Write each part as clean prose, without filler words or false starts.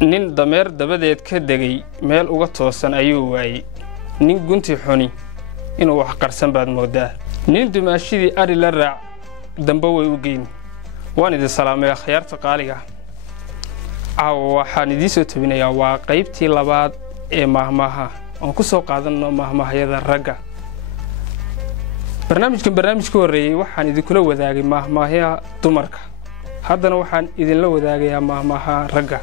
nin dameer dabadeed ka degay meel uga toosan ayuu waayay nin gunti xuni inuu wax qarsan baad moodaa nin dumaashidii ari la raac damba way u geyn waan idin salaamay akhyaarta qaaliga waxaan idin soo tabinayaa waa qaybtii labaad ee mahmaha aan ku soo qaadano mahmahayada ragga barnaamijka horeeyay waxaan idin kula wadaagay mahmahaya dumarka haddana waxaan idin la wadaagayaa mahmaha ragga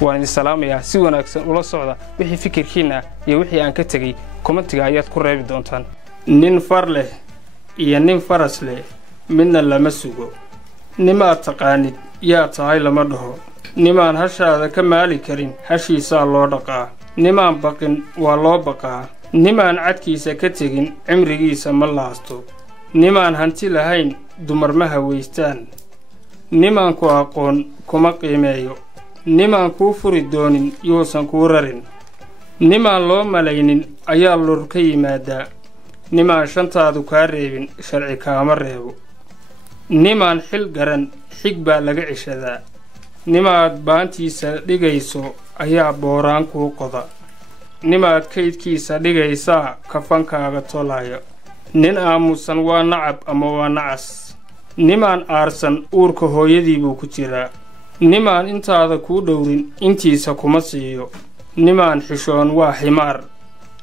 waan idin salaamayaa si wanaagsan ula socda wixii fikirkiina iyo wixii aan ka tagay commentiga ayaad ku reebi doontaan nin far leh iyo nin faras leh midna lama sugo nima taqaanid yaa tahay lama dhaho nimaan hashaada ka maali karin hashiisa loo dhaqaa nimaan baqin waa loo baqaa nimaan cadkiisa ka tegin cimrigiisa ma laasto nimaan hanti lahayn dumar ma haweystaan nimaan ku aqoon kuma qiimeeyo nimaan kuu furi doonin yuusan kuu rarin nimaan loo malaynin ayaa lur ka yimaadaa nimaan shantaadu kaa reebin sharci kaama reebo nimaan xil garan xig baa laga cishadaa nimaad baantiisa dhigayso ayaa booraan kuu qoda nimaad kaydkiisa dhigaysaa kafankaaga tolaya nin aamusan waa nacab ama waa nacas nimaan aarsan uurka hooyadii buu ku jiraa nimaan intaada kuu dhowrin intiisa kuma siiyo nimaan xishoon waa ximaar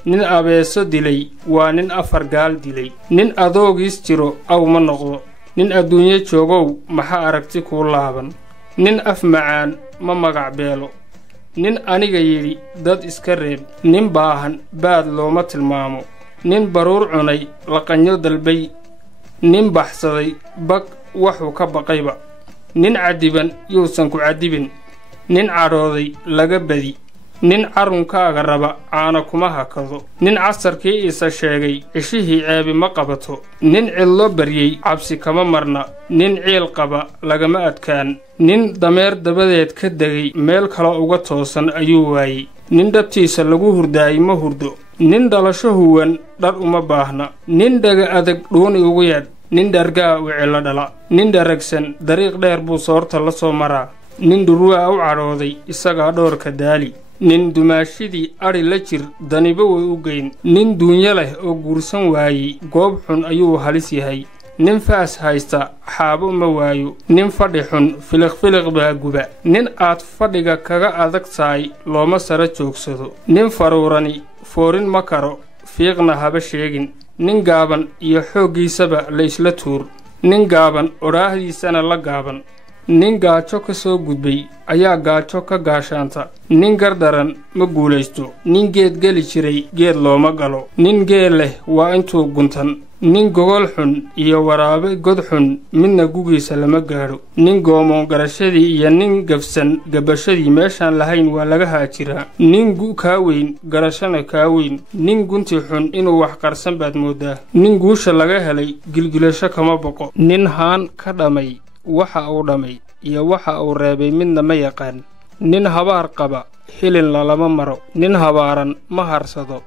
nin abeeso dilay waa nin afar gaal dilay nin adoogiis jiro aw ma noqdo nin adduunyo joogow maxa aragti kuu laaban nin af macaan ma magac beelo nin aniga yidhi dad iska reeb nin baahan baad looma tilmaamo nin baruur cunay laqanyo dalbay nin baxsaday bag waxuu ka baqayba nin cadiban yuusan ku cadibin nin cadhooday laga badi nin carunkaaga raba caana kuma hakado nin casarkii isa sheegay cishihii ceebi ma qabato nin cidlo baryey cabsi kama marna nin ciil qaba lagama adkaan nin dameer dabadeed ka degay meel kale uga toosan ayuu waayey nin dhabtiisa lagu hurdaayay ma hurdo nin dhalasho huwan dhar uma baahna nin dhaga adag dhuuni ugu yadh nin dhargaa u cillo dhala nin dharagsan dariiq dheer buu soorta la soo maraa nin dhurwaa u cadhooday isagaa dhoorka daali nin dumaashidii adhi la jir daniba way u geyn nin duunyo leh oo guursan waayey goob xun ayuu halis yahay nin faas haysta xaabo ma waayo nin fadhi xun filiq baa guba nin aad fadhiga kaga adag tahay looma sara joogsado nin faruurani foorin ma karo fiiqna haba sheegin nin gaaban iyo xooggiisaba la isla tuur nin gaaban odhaahdiisana la gaaban nin gaajo ka soo gudbay ayaa gaajo ka gaashaanta nin gardaran ma guulaysto nin geed geli jiray geed looma galo nin geel leh waa intuu guntan nin gogol xun iyo waraabe god xun midna gugiisa lama gaadho nin goomoon garashadii iyo nin gabsan gabashadii meeshaan lahayn waa laga haajiraa nin gu kaa weyn garashana kaa weyn nin gunti xun inuu wax qarsan baad moodaa nin guusha laga helay gilgilasho kama boqo nin haan ka dhamay waxa uu dhamay iyo waxa uu reebay midna ma yaqaan nin habaar qaba hilin lalama maro nin habaaran ma harsado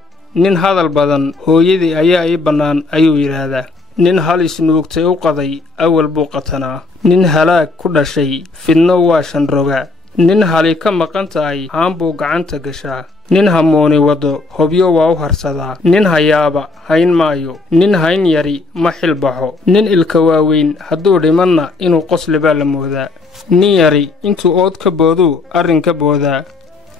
nin hadal badan hooyadii ayaa ii bannaan ayuu yidhaahdaa nin halis nuugtay u qaday awal buu qatanaa nin halaag ku dhashay fidno waa shanrogaa nin hali ka maqan tahay haan buu gacanta gashaa nin hamooni waddo hobyo waa u harsadaa nin hayaaba hayn maayo nin hayn yari ma xil baxo nin ilka waaweyn hadduu dhimanna inuu qosli baa la moodaa nin yari intuu ood ka booduu arrin ka boodaa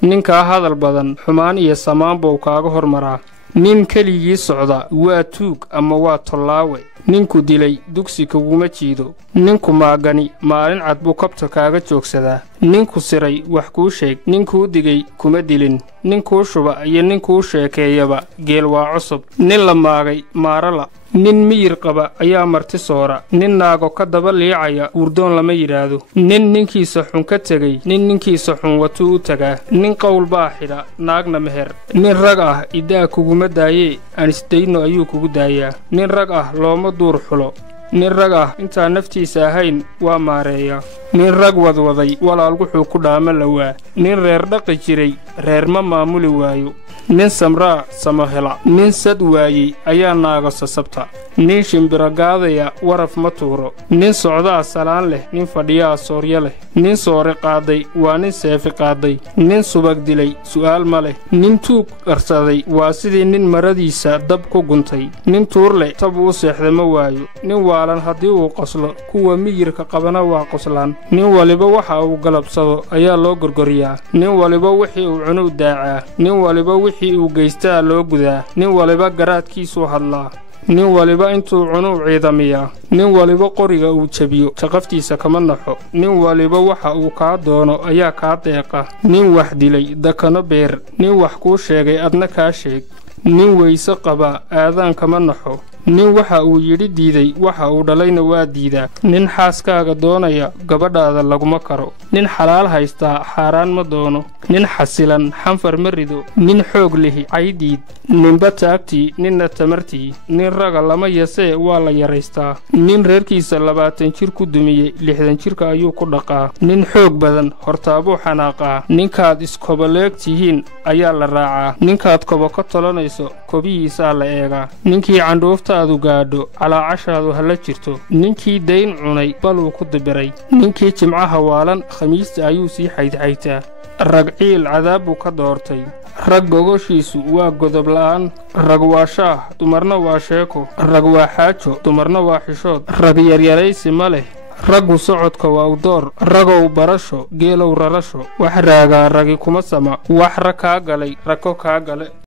ninkaa hadal badan xumaan iyo samaan buu kaaga hormaraa nin keligii socda waa tuug ama waa tollaawe ninku dilay dugsi kaguma jiido ninku maagani maalin cad buu kabta kaaga joogsadaa ninku siray wax kuu sheeg ninkuu digay kuma dilin ninkuu shuba iyo ninkuu sheekeeyaba geel waa cusub nin la maagay maarala nin miyir qaba ayaa marti soora nin naago ka daba liicaya wurdoon lama yidhaahdo nin ninkiisa xun ka tegay nin ninkiisa xun watuu u tagaa nin qowl baa xidha naagna meher nin rag ah iddaa kuguma daayee anisdayno ayuu kugu daayaa nin rag ah looma duur xulo nin rag ah intaan naftiisa ahayn waa maareeya nin rag wadwaday walaal wuxuu ku dhaama lawaa nin reer dhaqi jiray reer ma maamuli waayo nin samraa samahela nin sad waayey ayaa naago sasabta nin shimbiragaadaya waraf ma tuuro nin socdaa salaan leh nin fadhiyaa sooryo leh nin soore qaaday waa nin seefi qaaday nin subag dilay su'aal ma leh nin tuug qarsaday waa sidii nin maradiisa dab ku guntay nin tuur leh tab uu seexda ma waayo nin waalan haddii uu qoslo kuwa miyirka qabana waa qoslaan nin waliba waxa uu galabsado ayaa loo gorgoriyaa nin waliba wixii uu cuno daacaa nin waliba wixii uu geystaa loo gudaa nin waliba garaadkiisu hadlaa nin waliba intuu cuno ciidamiyaa nin waliba qoriga uu jabiyo shaqaftiisa kama naxo nin waliba waxa uu kaa doono ayaa kaa deeqa nin wax dilay dakano beer nin wax kuu sheegay adna kaa sheeg nin weyse qaba aadaan kama naxo nin waxa uu yidhi diiday waxa uu dhalayna waa diidaa nin xaaskaaga doonaya gabadhaada laguma karo nin xalaal haystaa xaaraan ma doono nin xasilan xanfar ma rido nin xoog lihi caydiid ninba taagtii ninna tamartii nin raga lama yasee waa la yaraystaa nin reerkiisa 20 jir ku dumiyey 60 jirka ayuu ku dhaqaa nin xoog badan hortaabuu xanaaqaa ninkaad iskoboleeg tihiin ayaa la raacaa ninkaad kobo ka tolanayso kobihiisaa la eegaa ninkii candhuuftaadu gaadho calaacashaadu hala jirto ninkii dayn cunay baluu ku dibiray ninkii jimcaha waalan khamiista ayuu sii xaydxaytaa rag ciil cadaab buu ka doortay rag gogoshiisu waa godob la'aan rag waa shaah dumarna waa sheeko rag waa xaajo dumarna waa xishood rag yaryaraysi ma leh raggu socodka waa u door ragow barasho geelow rarasho wax raagaa ragi kuma sama wax rag kaa galay rako kaa gale